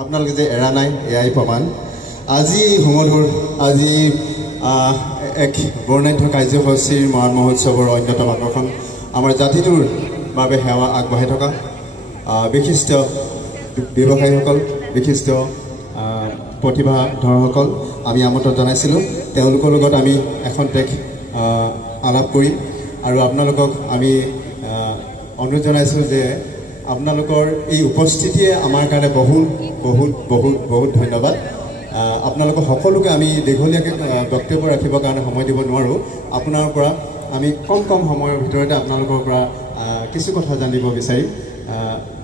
আপোনালোকে যে এৰা নাই এয়াই প্ৰমাণ আজি হোমধুৰ আজি এক বৰ্ণাঢ্য কাৰ্যসূচীৰ মৰাণ মহোৎসৱৰ অন্যতম আকৰ্ষণ আমাৰ জাতিটোৰ বাবে সেৱা আগবঢ়াই থকা বিশিষ্ট ব্যৱসায়ীসকল বিশিষ্ট প্ৰতিভাধৰসকল আমি আমন্ত্ৰণ জনাইছিলোঁ তেওঁলোকৰ লগত আমি এখন ট্ৰেক আলাপ কৰিম আৰু আপোনালোকক আমি অনুৰোধ জনাইছোঁ যে আপোনালোকৰ এই উপস্থিতিয়ে আমাৰ কাৰণে বহুত বহুত বহুত বহুত ধন্যবাদ আপোনালোকক সকলোকে আমি দীঘলীয়াকৈ বক্তব্য ৰাখিবৰ কাৰণে সময় দিব নোৱাৰোঁ আপোনাৰ পৰা আমি কম সময়ৰ ভিতৰতে আপোনালোকৰ পৰা কিছু কথা জানিব বিচাৰিম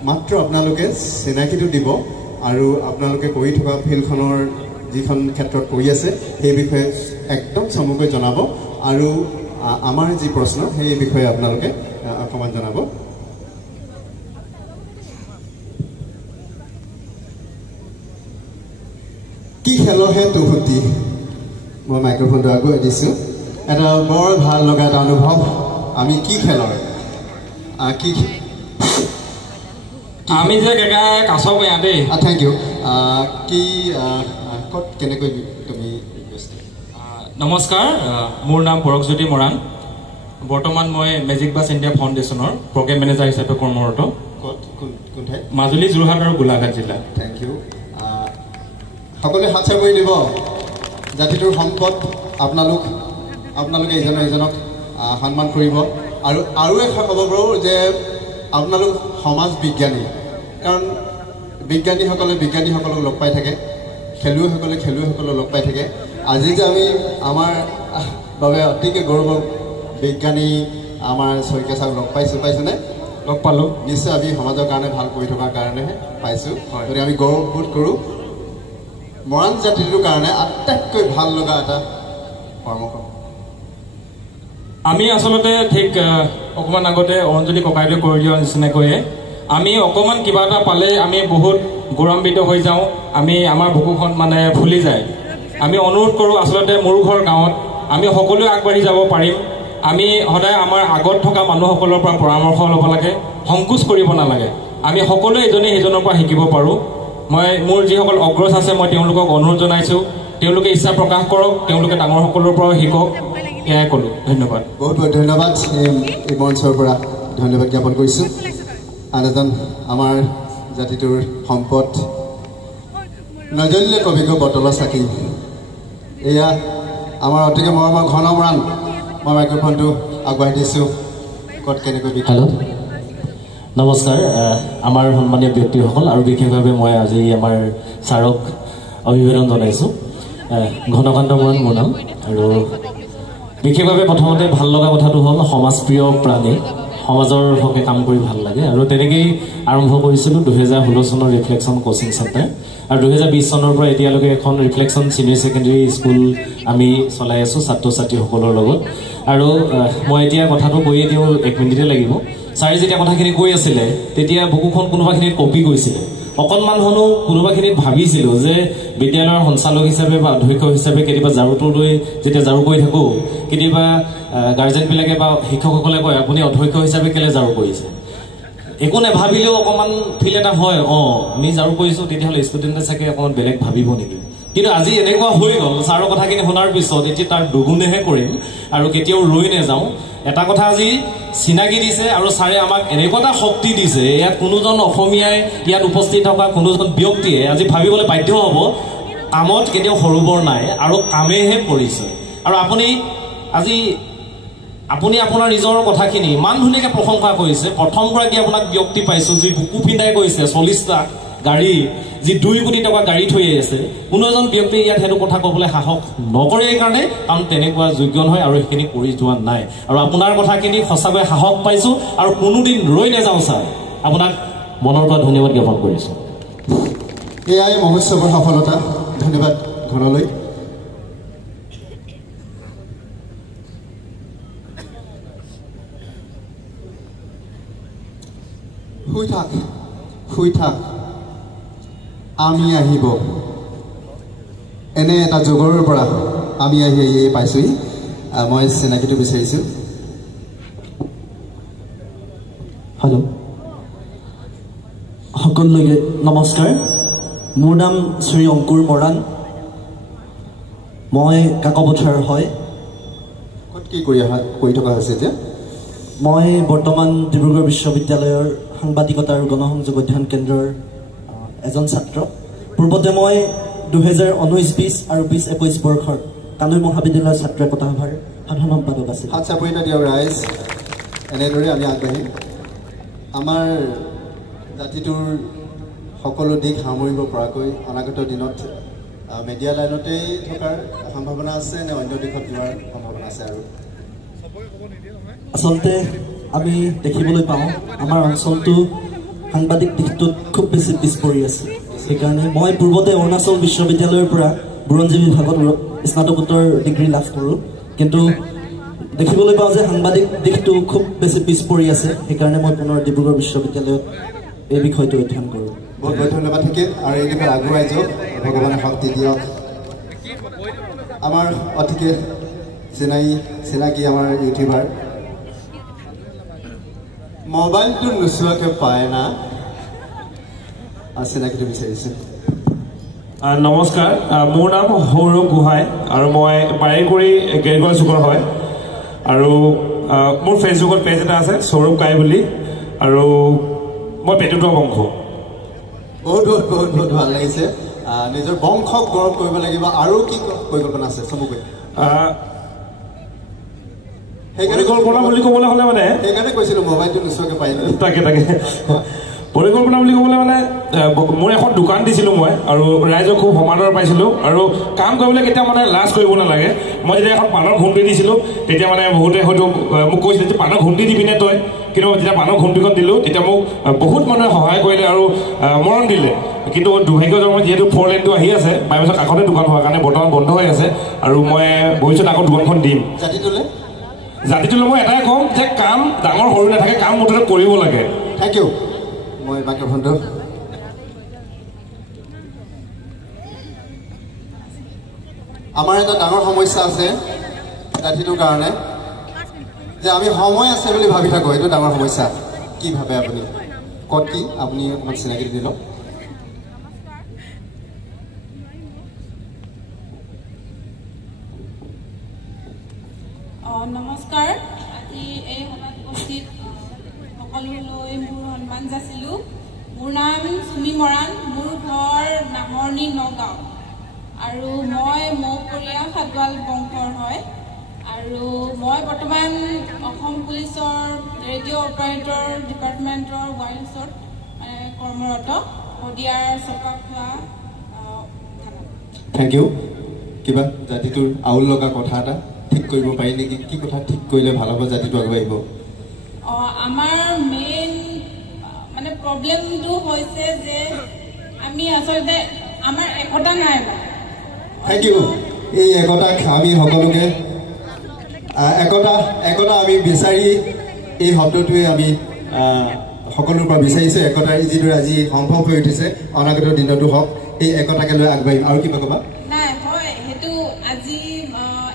মাত্ৰ আপোনালোকে চিনাকিটো দিব আৰু আপোনালোকে কৰি থকা ফিল্ডখনৰ যিখন ক্ষেত্ৰত কৰি আছে সেই বিষয়ে একদম চমুকৈ জনাব আৰু আমাৰ যি প্ৰশ্ন সেই বিষয়ে আপোনালোকে অকণমান জনাব কি খেলহে তুহুতি মই মাইক্ৰফোনটো আগুৱাই দিছোঁ এটা বৰ ভাল লগা এটা অনুভৱ আমি কি খেলৰ কি আমি যে কেকা কাছ বয়া দেই থেংক ইউ কি ক'ত কেনেকৈ তুমি নমস্কাৰ মোৰ নাম পৰকজ্যোতি মৰাণ বৰ্তমান মই মেজিক বাছ ইণ্ডিয়া ফাউণ্ডেশ্যনৰ প্ৰগ্ৰেম মেনেজাৰ হিচাপে কৰ্মৰত কোন ঠাইত মাজুলী যোৰহাট আৰু গোলাঘাট জিলা থেংক ইউ সকলোৱে হাত চাপ কৰি দিব জাতিটোৰ সম্পদ আপোনালোকে ইজনক সন্মান কৰিব আৰু এষাৰ ক'ব পাৰোঁ যে আপোনালোক সমাজ বিজ্ঞানী কাৰণ বিজ্ঞানীসকলক লগ পাই থাকে খেলুৱৈসকলক লগ পাই থাকে আজি যে আমি আমাৰ বাবে অতিকৈ গৌৰৱ বিজ্ঞানী আমাৰ শইকীয়া ছাৰক লগ পাইছোঁনে লগ পালোঁ নিশ্চয় আমি সমাজৰ কাৰণে ভাল কৰি থকাৰ কাৰণেহে পাইছোঁ গতিকে আমি গৌৰৱবোধ কৰোঁ মৰাণ জাতিটোৰ কাৰণে আটাইতকৈ ভাল লগা এটা কৰ্মকাণ্ড আমি আচলতে ঠিক অকণমান আগতে অঞ্জলি ককাইদেৱে কৰি দিয়া নিচিনাকৈয়ে আমি অকণমান কিবা এটা পালে আমি বহুত গৌৰৱান্বিত হৈ যাওঁ আমি আমাৰ বুকুখন মানে ফুলি যায় আমি অনুৰোধ কৰোঁ আচলতে মোৰ ঘৰ গাঁৱত আমি সকলোৱে আগবাঢ়ি যাব পাৰিম আমি সদায় আমাৰ আগত থকা মানুহসকলৰ পৰা পৰামৰ্শ ল'ব লাগে সংকোচ কৰিব নালাগে আমি সকলোৱে ইজনে সিজনৰ পৰা শিকিব পাৰোঁ মই মোৰ যিসকল অগ্ৰজ আছে মই তেওঁলোকক অনুৰোধ জনাইছোঁ তেওঁলোকে ইচ্ছা প্ৰকাশ কৰক তেওঁলোকে ডাঙৰসকলৰ পৰাও শিকক এয়াই ক'লোঁ ধন্যবাদ বহুত বহুত ধন্যবাদ এই মঞ্চৰ পৰা ধন্যবাদ জ্ঞাপন কৰিছোঁ আন এজন আমাৰ জাতিটোৰ সম্পদ নজলিলে কবিকো বটলৰ চাকি এয়া আমাৰ অতিকৈ মৰমৰ ঘন মৰাণ মই মাইক্ৰফোনটো আগবঢ়াই দিছোঁ ক'ত কেনেকৈ হেল্ল' নমস্কাৰ আমাৰ সন্মানীয় ব্যক্তিসকল আৰু বিশেষভাৱে মই আজি আমাৰ ছাৰক অভিবাদন জনাইছোঁ ঘনকান্ত মৰাণ মোৰ নাম আৰু বিশেষভাৱে প্ৰথমতে ভাল লগা কথাটো হ'ল সমাজপ্ৰিয় প্ৰাণী সমাজৰ হকে কাম কৰি ভাল লাগে আৰু তেনেকৈয়ে আৰম্ভ কৰিছিলোঁ 2016 চনৰ ৰিফ্লেকশ্যন কোচিং চেণ্টাৰ আৰু 2020 চনৰ পৰা এতিয়ালৈকে এখন ৰিফ্লেকশ্যন ছিনিয়ৰ ছেকেণ্ডেৰী স্কুল আমি চলাই আছোঁ ছাত্ৰ ছাত্ৰীসকলৰ লগত আৰু মই এতিয়া কথাটো কৈয়ে দিওঁ 1 মিনিটে লাগিব ছাৰে যেতিয়া কথাখিনি কৈ আছিলে তেতিয়া বুকুখন কোনোবাখিনিত কপি গৈছিলে অকণমান হ'লেও কোনোবাখিনিত ভাবিছিলোঁ যে বিদ্যালয়ৰ সঞ্চালক হিচাপে বা অধ্যক্ষ হিচাপে কেতিয়াবা ঝাৰুটো লৈ যেতিয়া ঝাৰু কৰি থাকোঁ কেতিয়াবা গাৰ্জেনবিলাকে বা শিক্ষকসকলে কয় আপুনি অধ্যক্ষ হিচাপে কেলৈ ঝাৰু কৰিছে একো নেভাবিলেও অকণমান ফিল এটা হয় আমি ঝাৰু কৰিছোঁ তেতিয়াহ'লে ষ্টুডেণ্টে চাগে অকণমান বেলেগ ভাবিব নেকি কিন্তু আজি এনেকুৱা হৈ গ'ল ছাৰৰ কথাখিনি শুনাৰ পিছত এতিয়া তাৰ দুগুণেহে কৰিম আৰু কেতিয়াও ৰৈ নাযাওঁ এটা কথা আজি চিনাকি দিছে আৰু ছাৰে আমাক এনেকুৱা এটা শক্তি দিছে ইয়াত কোনোজন অসমীয়াই ইয়াত উপস্থিত থকা কোনোজন ব্যক্তিয়ে আজি ভাবিবলৈ বাধ্য হ'ব কামত কেতিয়াও সৰু বৰ নাই আৰু কামেহে কৰিছে আৰু আপুনি আপোনাৰ নিজৰ কথাখিনি ইমান ধুনীয়াকৈ প্ৰশংসা কৰিছে প্ৰথমগৰাকী আপোনাক ব্যক্তি পাইছোঁ যি বুকু পিন্ধাই কৈছে 40টা গাড়ী যি 2 কোটি টকা গাড়ী থৈ আছে কোনো এজন ব্যক্তিয়ে ইয়াত সেইটো কথা ক'বলৈ সাহস নকৰে এইকাৰণে কাৰণ তেনেকুৱা যোগ্য নহয় আৰু সেইখিনি কৰি যোৱা নাই আৰু আপোনাৰ কথাখিনি সঁচাকৈ সাহস পাইছোঁ আৰু কোনোদিন ৰৈ নাযাওঁ ছাৰ আপোনাক মনৰ পৰা ধন্যবাদ জ্ঞাপন কৰিছোঁ এয়াই মহোৎসৱৰ সফলতা ধন্যবাদ ঘনলৈ শুই থাক আমি আহিব এনে এটা যুগৰ পৰা আমি আহি পাইছোঁহি মই চিনাকিটো বিচাৰিছোঁ হেল্ল' সকলোকে নমস্কাৰ মোৰ নাম শ্ৰী অংকুৰ মৰাণ মই কাকপথাৰ হয় ক'ত কি কৰি থকা হৈছে এতিয়া মই বৰ্তমান ডিব্ৰুগড় বিশ্ববিদ্যালয়ৰ সাংবাদিকতা আৰু গণসংযোগ অধ্যয়ন কেন্দ্ৰৰ এজন ছাত্ৰ পূৰ্বতে মই 2019-20 আৰু 20-21 বৰ্ষৰ কানৈ মহাবিদ্যালয়ৰ ছাত্ৰ একতা সভাৰ সাধাৰণ সম্পাদক আছিল হাত চাপৰি এটা দিয়ক ৰাইজ এনেদৰে আমি আগবাঢ়িম আমাৰ জাতিটোৰ সকলো দিশ সামৰিব পৰাকৈ অনাগত দিনত মিডিয়া লাইনতেই থকাৰ সম্ভাৱনা আছে নে অন্য দিশত যোৱাৰ সম্ভাৱনা আছে আৰু আচলতে আমি দেখিবলৈ পাওঁ আমাৰ অঞ্চলটো সাংবাদিক দিশটোত খুব বেছি পিছ পৰি আছে সেইকাৰণে মই পূৰ্বতে অৰুণাচল বিশ্ববিদ্যালয়ৰ পৰা বুৰঞ্জী বিভাগত স্নাতকোত্তৰ ডিগ্ৰী লাভ কৰোঁ কিন্তু দেখিবলৈ পাওঁ যে সাংবাদিক দিশটো খুব বেছি পিছ পৰি আছে সেইকাৰণে মই পুনৰ ডিব্ৰুগড় বিশ্ববিদ্যালয়ত এই বিষয়টো অধ্যয়ন কৰোঁ বহুত বহুত ধন্যবাদ থাকিল আৰু এই দিশত আগুৱাই যাওক ভগৱানে শক্তি দিয়ক আমাৰ অতিকে চিনাকি আমাৰ ইউটিউবাৰ মোবাইলটো নোচোৱাকৈ পায় না চিনাকিটো বিচাৰিছোঁ নমস্কাৰ মোৰ নাম সৌৰভ গোহাঁই আৰু মই বাৰেকুৰি গেৰুকাল চুকৰ হয় আৰু মোৰ ফেচবুকত পেজ এটা আছে সৌৰভ কাই বুলি আৰু মই পেটুৱা বংশ বহুত বহুত বহুত বহুত ভাল লাগিছে নিজৰ বংশক গৌৰৱ কৰিব লাগিব আৰু কি পৰিকল্পনা আছে চমুকৈ পৰিকল্পনা বুলি ক'বলৈ হ'লে মানে সেইকাৰণে কৈছিলোঁ মোবাইলটো নোচোৱাকৈ পাৰিলে তাকে পৰিকল্পনা বুলি ক'বলৈ মানে মোৰ এখন দোকান দিছিলোঁ মই আৰু ৰাইজক খুব সমাদৰ পাইছিলোঁ আৰু কাম কৰিবলৈ কেতিয়া মানে লাজ কৰিব নালাগে মই যেতিয়া এখন পাণৰ ঘুমটি দিছিলোঁ তেতিয়া মানে বহুতে হয়তো মোক কৈছিলে যে পাণৰ ঘুমটি দিবিনে তই কিন্তু যেতিয়া পাণৰ ঘুমটিখন দিলোঁ তেতিয়া মোক বহুত মানুহে সহায় কৰিলে আৰু মৰম দিলে কিন্তু দুৰ্ভাগ্যজনক যিহেতু 4 লেনটো আহি আছে বাইপাছৰ কাষতে দোকান হোৱাৰ কাৰণে বৰ্তমান বন্ধ হৈ আছে আৰু মই ভৱিষ্যত আকৌ দোকানখন দিম জাতিটোলৈ মই এটাই ক'ম যে কাম ডাঙৰ সৰু নাথাকে কাম মুঠতে কৰিব লাগে থেংক ইউ মই মাইক্ৰফোনটো আমাৰ এটা ডাঙৰ সমস্যা আছে জাতিটোৰ কাৰণে যে আমি সময় আছে বুলি ভাবি থাকোঁ এইটো ডাঙৰ সমস্যা কি ভাবে আপুনি ক'ত কি আপুনি অকণমান চিনাকি দি লওক নমস্কাৰ আজি এই সভাত উপস্থিত সকলোলৈ মোৰ সন্মান যাচিলোঁ মোৰ নাম চুমি মৰাণ মোৰ ঘৰ নাহৰণি নগাঁও আৰু মই মৌপৰীয়া সাতৱাল বংশৰ হয় আৰু মই বৰ্তমান অসম পুলিচৰ ৰেডিঅ' অপাৰেটৰ ডিপাৰ্টমেণ্টৰ ৱাইল্ডছত কৰ্মৰত শদিয়াৰ চকাখোৱা থেংক ইউ কিবা জাতিটোৰ আউল লগা কথা এটা ঠিক কৰিব পাৰি নেকি কি কথা ঠিক কৰিলে ভাল হ'ব জাতিটো আগবাঢ়িব আমাৰ মেইন মানে প্ৰব্লেমটো হৈছে যে আমি আচলতে আমাৰ একতা নাই থেংক ইউ এই একতাক আমি সকলোকে একতা আমি বিচাৰি এই শব্দটোৱে আমি সকলোৰ পৰা বিচাৰিছোঁ একতাৰ যিদৰে আজি সম্ভৱ হৈ উঠিছে অনাগত দিনতো হওক এই একতাকে লৈ আগবাঢ়িম আৰু কিবা ক'বা নাই হয় সেইটো আজি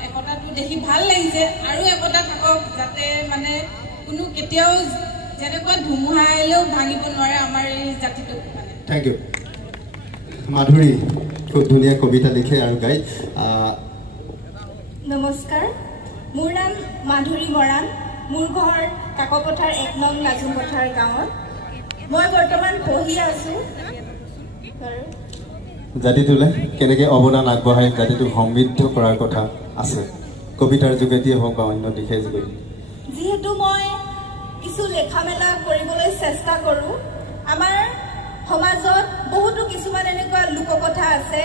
একতাটো দেখি ভাল লাগিছে আৰু একতা থাকক যাতে মানে কোনো কেতিয়াও যেনেকুৱা ধুমুহা আহিলেও ভাঙিব নোৱাৰে আমাৰ এই জাতিটোক মানে থেংক ইউ মাধুৰী খুব ধুনীয়া কবিতা লিখে আৰু গাই নমস্কাৰ মোৰ নাম মাধুৰী মৰাণ মোৰ ঘৰ কাকপথাৰ 1 নং লাজুপথাৰ গাঁৱত মই বৰ্তমান পঢ়ি আছোঁ জাতিটোলৈ কেনেকৈ অৱদান আগবঢ়াই জাতিটোক সমৃদ্ধ কৰাৰ কথা আছে কবিতাৰ যোগেদিয়ে হওক বা অন্য দিশে যোগেদি যিহেতু মই কিছু লেখা মেলা কৰিবলৈ চেষ্টা কৰোঁ আমাৰ সমাজত বহুতো কিছুমান এনেকুৱা লোককথা আছে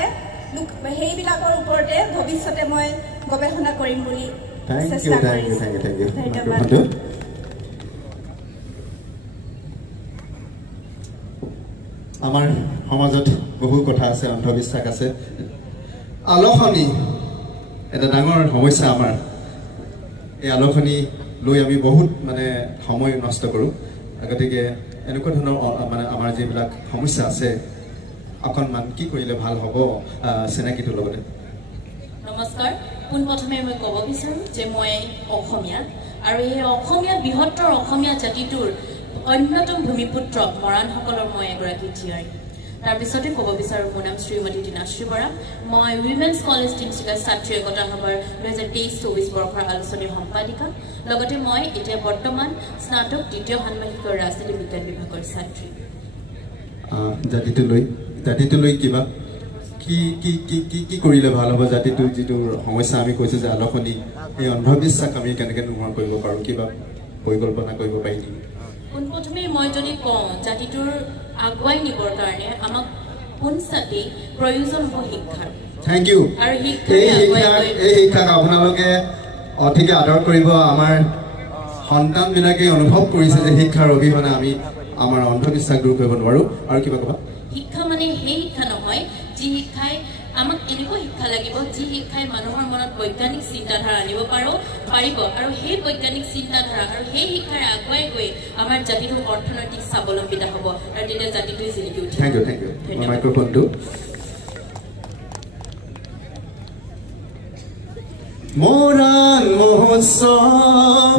সেইবিলাকৰ ওপৰতে ভৱিষ্যতে মই গৱেষণা কৰিম বুলি চেষ্টা কৰিছোঁ ধন্যবাদ আমাৰ সমাজত বহু কথা আছে অন্ধবিশ্বাস আছে আলোচনী এটা ডাঙৰ সমস্যা আমাৰ এই আলোচনী লৈ আমি বহুত মানে সময় নষ্ট কৰোঁ গতিকে এনেকুৱা ধৰণৰ মানে আমাৰ যিবিলাক সমস্যা আছে অকণমান কি কৰিলে ভাল হ'ব চিনাকিটোৰ লগতে নমস্কাৰ পোনপ্ৰথমে মই ক'ব বিচাৰোঁ যে মই অসমীয়া আৰু এই অসমীয়া বৃহত্তৰ অসমীয়া জাতিটোৰ অন্যতম ভূমিপুত্ৰ মৰাণসকলৰ মই এগৰাকী জীয়াৰী তাৰপিছতে ক'ব বিচাৰোঁ মোৰ নাম শ্ৰীমতী দিনাশ্ৰী বৰা মই উইমেন্স কলেজ তিনিচুকীয়া ছাত্ৰী একতা সভাৰ 2023-24 বৰ্ষৰ আলোচনীৰ সম্পাদিকা লগতে মই এতিয়া বৰ্তমান স্নাতক দ্বিতীয় ষান্মাসিকৰ ৰাজনীতি বিজ্ঞান বিভাগৰ ছাত্ৰী জাতিটোলৈ কিবা কি কৰিলে ভাল হ'ব জাতিটোৰ যিটো সমস্যা আমি কৈছোঁ যে আলোচনী এই অন্ধবিশ্বাস আমি কেনেকৈ নোহোৱা কৰিব পাৰোঁ কিবা পৰিকল্পনা কৰিব পাৰি নেকি পোনপ্ৰথমে মই যদি কওঁ জাতিটোৰ আগুৱাই নিবৰ কাৰণে আমাক পোনচাতেই প্ৰয়োজন হ'ব শিক্ষাৰ থেংক ইউ আৰু এই শিক্ষাক আপোনালোকে অধিকে আদৰ কৰিব আমাৰ সন্তানবিলাকে অনুভৱ কৰিছে যে শিক্ষাৰ অবিহনে আমি আমাৰ অন্ধবিশ্বাস দূৰ কৰিব নোৱাৰোঁ আৰু কিবা ক'বা শিক্ষা মানে সেই শিক্ষা নহয় যি শিক্ষাই আমাক এনেকুৱা শিক্ষা লাগিব যি শিক্ষাই মানুহৰ মনত বৈজ্ঞানিক চিন্তাধাৰা আনিব পাৰিব আৰু সেই বৈজ্ঞানিক চিন্তাধাৰা আৰু সেই শিক্ষাৰে আগুৱাই গৈ আমাৰ জাতিটোৰ অৰ্থনৈতিক স্বাৱলম্বিতা হ'ব আৰু তেতিয়া জাতিটোৱে জিলিকি উঠিব thank U মাইক্ৰফোনটো Moran Mahotsav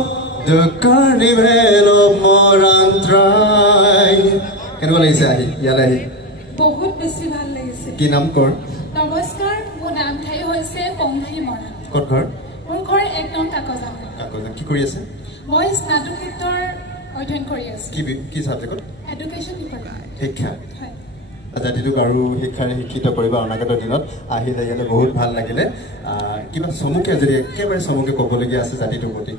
The Carnival of Moran Tribe কেনেকুৱা লাগিছে আহি ইয়ালৈ আহি বহুত বেছি ভাল লাগিছে কি নাম কৰ নমস্কাৰ মোৰ নাম ঠাই হৈছে পংখী মৰাণ ক'ত ঘৰ মোৰ ঘৰ একদম কাকজান কি কৰি আছে মই স্নাতকোত্তৰ অধ্যয়ন কৰি আছো কি ছাবজেক্টত এডুকেশ্যন ডিপাৰ্টমেণ্ট শিক্ষা জাতিটোক আৰু শিক্ষাৰে শিক্ষিত কৰিব অনাগত দিনত আহিলে ইয়াতে বহুত ভাল লাগিলে কিবা চমুকে যদি একেবাৰে চমুকে ক'বলগীয়া আছে জাতিটোৰ প্ৰতি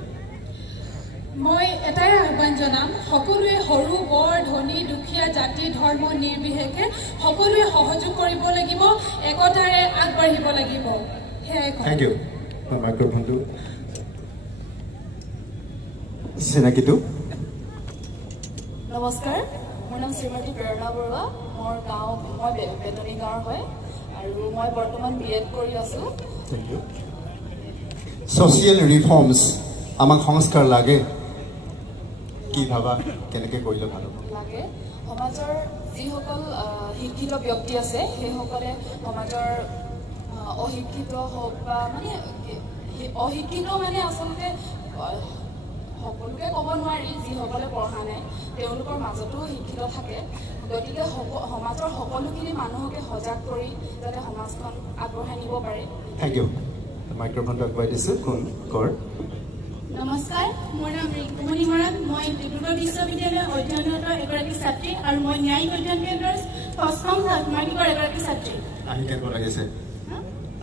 মই এটাই আহ্বান জনাম সকলোৱে সৰু বৰ ধনী দুখীয়া জাতি ধৰ্ম নিৰ্বিশেষে সকলোৱে সহযোগ কৰিব লাগিব একতাৰে আগবাঢ়িব লাগিব থেংক ইউ মাইক্ৰফোনটো চিনাকিটো নমস্কাৰ মোৰ নাম শ্ৰীমতী প্ৰেৰণা বৰুৱা মোৰ গাঁও মই বেতনী গাঁৱৰ হয় আৰু মই বৰ্তমান BEd কৰি আছোঁ ছ'চিয়েল ৰিফৰ্মছ আমাক সংস্কাৰ লাগে কি ভাবা কেনেকৈ কৰিলে ভাল হ'ব লাগে সমাজৰ যিসকল শিক্ষিত ব্যক্তি আছে সেইসকলে সমাজৰ অশিক্ষিত হওক বা মানে অশিক্ষিত মানে আচলতে সকলোকে ক'ব নোৱাৰি যিসকলে পঢ়া নাই তেওঁলোকৰ মাজতো শিক্ষিত থাকে গতিকে সমাজৰ সকলোখিনি মানুহকে সজাগ কৰি যাতে সমাজখন আগবঢ়াই নিব পাৰে থেংক ইউ মাইক্ৰফোনটো আগবঢ়াই দিছোঁ কোন কৰ নমস্কাৰ মোৰ নাম ৰিংকুমণি মৰাণ মই ডিব্ৰুগড় বিশ্ববিদ্যালয়ৰ অধ্যয়নৰত এগৰাকী ছাত্ৰী আৰু মই ন্যায়িক অধ্যয়ন কেন্দ্ৰৰ 5ম ষান্মাসিকৰ এগৰাকী ছাত্ৰী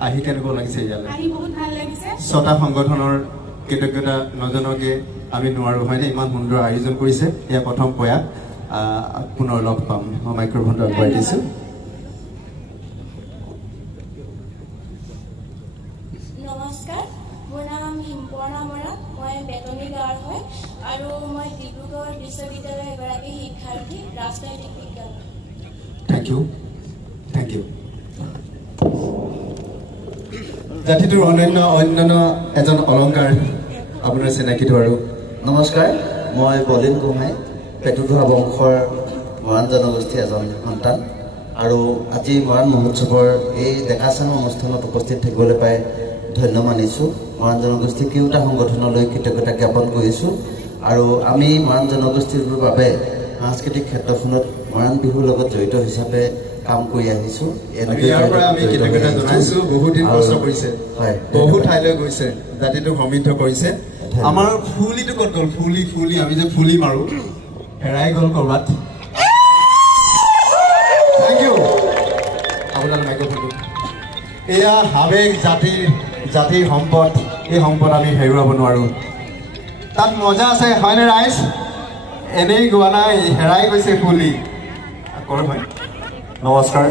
আহি কেনেকুৱা লাগিছে ইয়ালৈ আহি বহুত ভাল লাগিছে 6টা সংগঠনৰ কৃতজ্ঞতা নজনাকৈ আমি নোৱাৰোঁ হয়নে ইমান সুন্দৰ আয়োজন কৰিছে এয়া প্ৰথম প্ৰয়াস পুনৰ লগ পাম মই মাইক্ৰফোনটো আগবঢ়াই দিছোঁ নমস্কাৰ মোৰ নাম হিমপৰ্ণা বৰা মই বেতনী গাঁৱৰ হয় আৰু মই ডিব্ৰুগড় বিশ্ববিদ্যালয়ৰ এগৰাকী শিক্ষাৰ্থী ৰাজনৈতিক বিজ্ঞান থেংক ইউ জাতিটোৰ অন্যান্য এজন অলংকাৰ আপোনাৰ চিনাকিটো আৰু নমস্কাৰ মই বলিন গোহাঁই পেটুধোৱা বংশৰ মৰাণ জনগোষ্ঠীৰ এজন সন্তান আৰু আজি মৰাণ মহোৎসৱৰ এই ডেকাচাম অনুষ্ঠানত উপস্থিত থাকিবলৈ পাই ধন্য মানিছোঁ মৰাণ জনগোষ্ঠীৰ কেওটা সংগঠনলৈ কৃতজ্ঞতা জ্ঞাপন কৰিছোঁ আৰু আমি মৰাণ জনগোষ্ঠীৰ বাবে সাংস্কৃতিক ক্ষেত্ৰখনত মৰাণ বিহুৰ লগত জড়িত হিচাপে কাম কৰি আহিছোঁ বহু ঠাইলৈ গৈছে জাতিটোক সমৃদ্ধ কৰিছে আমাৰ ফুলিটো ক'ত গ'ল ফুলি আমি যে ফুলি মাৰোঁ হেৰাই গ'ল ক'ৰবাত থেংক ইউ আপোনাৰ মাইক্ৰফোনটো এয়া আৱেগ জাতিৰ সম্পদ এই সম্পদ আমি হেৰুৱাব নোৱাৰোঁ তাত মজা আছে হয়নে ৰাইজ এনেই গোৱা নাই হেৰাই গৈছে ফুলি কৰ হয় নমস্কাৰ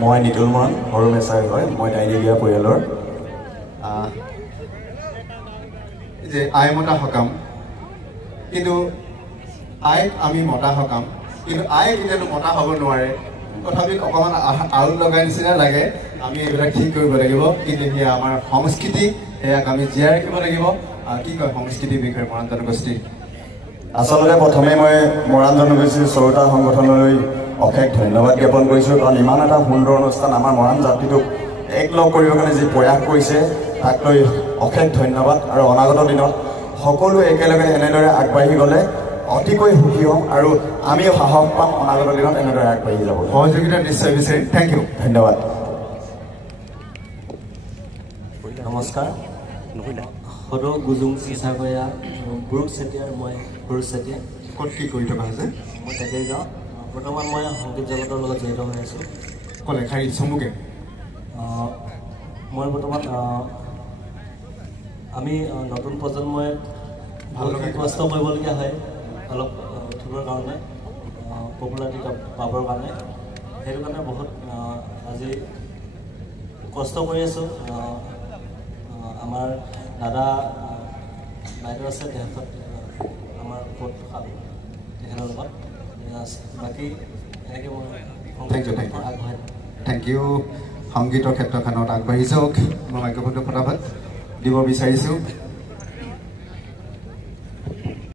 মই নিতুল মৰাণ সৰু মেচাই হয় মই ডাইনিবিয়া পৰিয়ালৰ যে আই মতা সকাম কিন্তু আইক আমি মতা সকাম কিন্তু আই কেতিয়ানো মতা হ'ব নোৱাৰে তথাপি অকণমান আউল লগাই নিচিনা লাগে আমি এইবিলাক ঠিক কৰিব লাগিব কিন্তু সেয়া আমাৰ সংস্কৃতি সেয়াক আমি জীয়াই ৰাখিব লাগিব কি কয় সংস্কৃতিৰ বিষয়ে মৰাণ জনগোষ্ঠী আচলতে প্ৰথমে মই মৰাণ জনগোষ্ঠীৰ 4টা সংগঠনলৈ অশেষ ধন্যবাদ জ্ঞাপন কৰিছোঁ কাৰণ ইমান এটা সুন্দৰ অনুষ্ঠান আমাৰ মৰাণ জাতিটোক একলগ কৰিবৰ কাৰণে যি প্ৰয়াস কৰিছে তাক লৈ অশেষ ধন্যবাদ আৰু অনাগত দিনত সকলোৱে একেলগে এনেদৰে আগবাঢ়ি গ'লে অতিকৈ সুখী হ'ম আৰু আমিও সাহস পাম অনাগত দিনত এনেদৰে আগবাঢ়ি যাব সহযোগিতা নিশ্চয় বিচাৰিম থেংক ইউ ধন্যবাদ নমস্কাৰ সৰু গুজুং চিচাগয়া গুৰুক চেতিয়াৰ মই সৰু চেতিয়া ক'ত কি কৰি থকা হৈছে মই তাতেই যাওঁ বৰ্তমান মই সংগীত জগতৰ লগত জড়িত হৈ আছোঁ ক'লে খাই চমুকে মই বৰ্তমান আমি নতুন প্ৰজন্মই ভালকৈ কষ্ট কৰিবলগীয়া হয় অলপ উঠিবৰ কাৰণে পপুলাৰিটি পাবৰ কাৰণে সেইটো কাৰণে বহুত আজি কষ্ট কৰি আছোঁ আমাৰ দাদা বাইদেউ আছে তেখেতত আমাৰ ওপৰত তেখেতৰ লগত বাকী এনেকৈ মই আগবঢ়াই থেংক ইউ সংগীতৰ ক্ষেত্ৰখনত আগবাঢ়ি যাওক মই মাইক্ৰফোনটো ফটাফট দিব বিচাৰিছোঁ